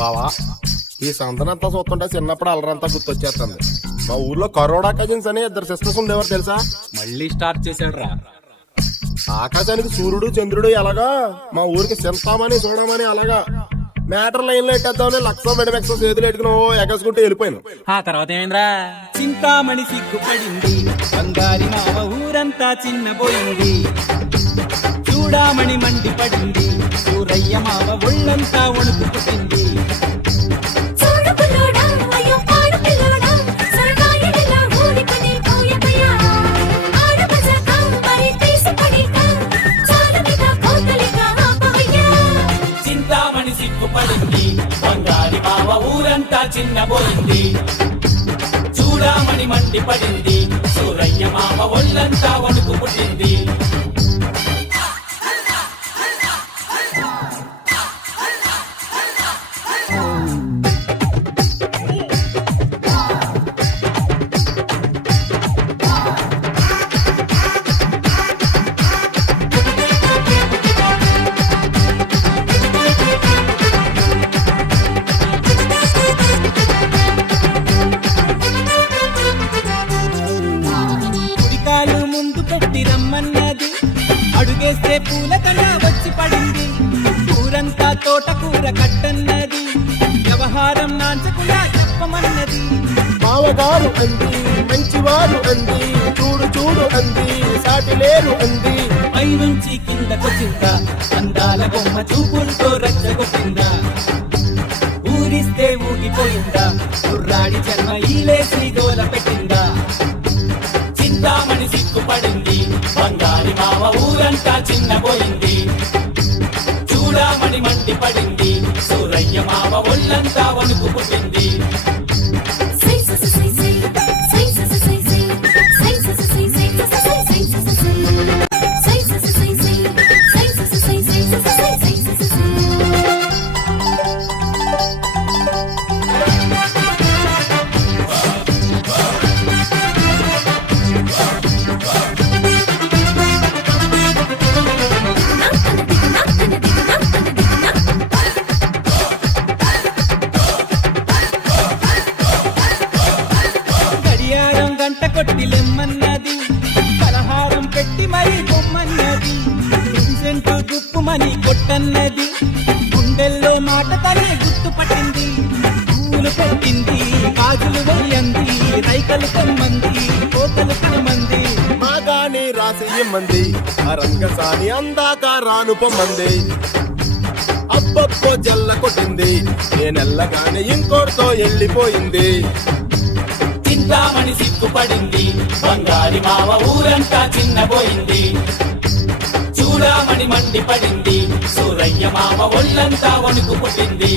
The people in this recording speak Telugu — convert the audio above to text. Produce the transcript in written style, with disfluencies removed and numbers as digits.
బావా ఈ సంతనంతా చూస్తుంటే చిన్నప్పుడు అలరంతా గుర్తొచ్చేస్తుంది. మా ఊర్లో కరోడా కజిన్స్ అని ఇద్దరు సిస్టర్స్ ఉండేవారు తెలుసా. మళ్ళీ స్టార్ట్ చేశాడు రా. ఆకాశానికి సూర్యుడు చంద్రుడు ఎలాగా మా ఊరికి చింతామని చూడమని అలాగా మ్యాటర్ లైన్ లో ఎట్టేద్దామని లక్ష మెడమెక్స చేతులు ఎట్టుకుని ఎగసుకుంటూ వెళ్ళిపోయాను. ఆ తర్వాత ఏమైందిరా? చింతామణి సిగ్గుపడింది, బంగారి మావ ఊరంతా చిన్నపోయింది. చూడామణి మండిపడింది, సూరయ్య మావ ఒళ్ళంతా వణుకు పుట్టింది. చింతామణి సిగ్గుపడింది, బంగారి మావ ఊరంతా చిన్నపోయింది. చూడామణి మండిపడింది, సూరయ్య మావ ఒళ్ళంతా వణుకు పుట్టింది. రమ్మన్నది, అడుగేస్తే పూల కన్నా వచ్చి పడింది. ఊరంతా తోటకూర కట్టన్నది, వ్యవహారం నాంచకుండా చెప్పమన్నది. మావగారు అంది, మంచివారు అంది, చూడు చూడు అంది, సాటి లేరు అంది. పై నుంచి కిందకొచ్చిందా, అందాల బొమ్మ చూపులతో రచ్చగొట్టిందా. ఊరిస్తే ఊగిపోయిందా, కుర్రాడి జన్మ ఈలేసి దోల పెట్టిందా. చింతామణి సిగ్గుపడింది, బంగారి మావ ఊరంతా చిన్నపోయింది. చూడామణి మండిపడింది, సూరయ్య మావ ఒళ్ళంతా వణుకు పుట్టింది. గంట కొట్టి లెమ్మన్నది, పలహారం పెట్టి మరీ బొమ్మన్నది. ఇన్సెంట్ గుప్పుమని కొట్టన్నది, గుండెల్లో మాట తనే గుర్తుపట్టింది. పూలు పెట్టింది, గాజులు వేయంది, రైకలు తెమ్మంది, కోతలు తినమంది. మాగాని రాసి ఇమ్మంది, ఆ రంగసాని అందాక రాను పొమ్మంది. అబ్బబ్బో జల్ల కొట్టింది, నేనెల్లగానే ఇంకోటితో వెళ్ళిపోయింది. చింతామణి సిగ్గుపడింది, బంగారి మావ ఊరంతా చిన్నపోయింది. చూడామణి మండిపడింది, సూరయ్య మావ ఒళ్ళంతా వణుకు పుట్టింది.